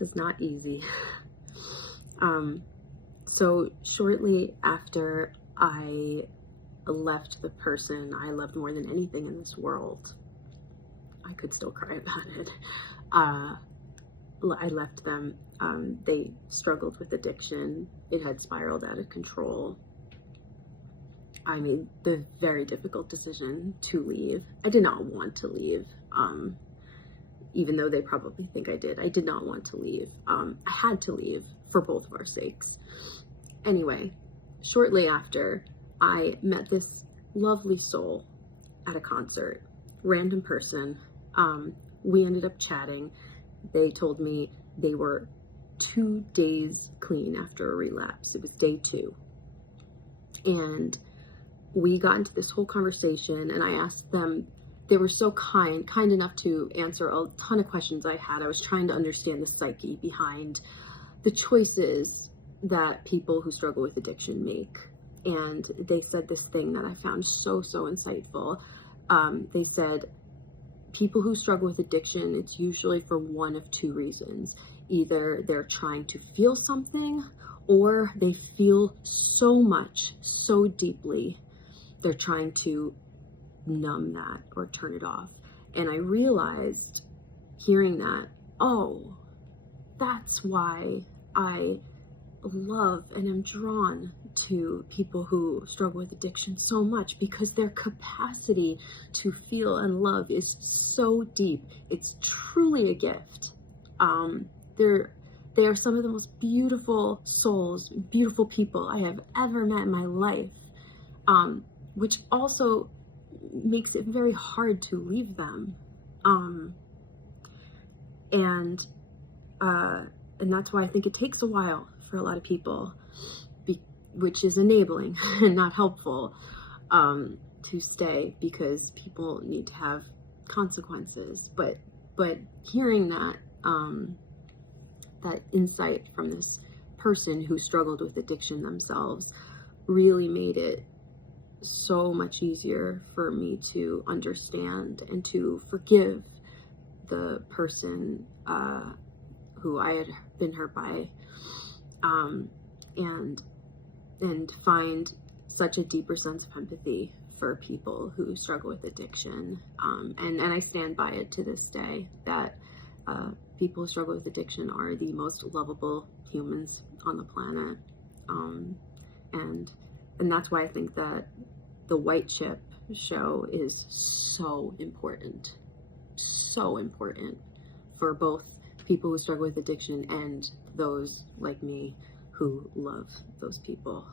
this is not easy. So shortly after I left the person I loved more than anything in this world, I could still cry about it. I left them. They struggled with addiction. It had spiraled out of control. I made the very difficult decision to leave. I did not want to leave, even though they probably think I did. I did not want to leave. I had to leave for both of our sakes. Anyway, shortly after, I met this lovely soul at a concert, random person. We ended up chatting. They told me they were 2 days clean after a relapse. It was day 2. And we got into this whole conversation, and I asked them, they were so kind enough to answer a ton of questions I had. I was trying to understand the psyche behind the choices that people who struggle with addiction make. And they said this thing that I found so insightful. They said, people who struggle with addiction, it's usually for one of 2 reasons. Either they're trying to feel something, or they feel so much, so deeply, they're trying to numb that or turn it off. And I realized, hearing that, oh, that's why I love and am drawn to people who struggle with addiction so much, because their capacity to feel and love is so deep. It's truly a gift. They are some of the most beautiful souls, beautiful people I have ever met in my life, which also makes it very hard to leave them. And that's why I think it takes a while for a lot of people, which is enabling and not helpful, to stay, because people need to have consequences. But hearing that that insight from this person who struggled with addiction themselves really made it so much easier for me to understand and to forgive the person who I had been hurt by, and find such a deeper sense of empathy for people who struggle with addiction. And I stand by it to this day, that people who struggle with addiction are the most lovable humans on the planet. And that's why I think that the White Chip show is so important for both people who struggle with addiction and those like me who love those people.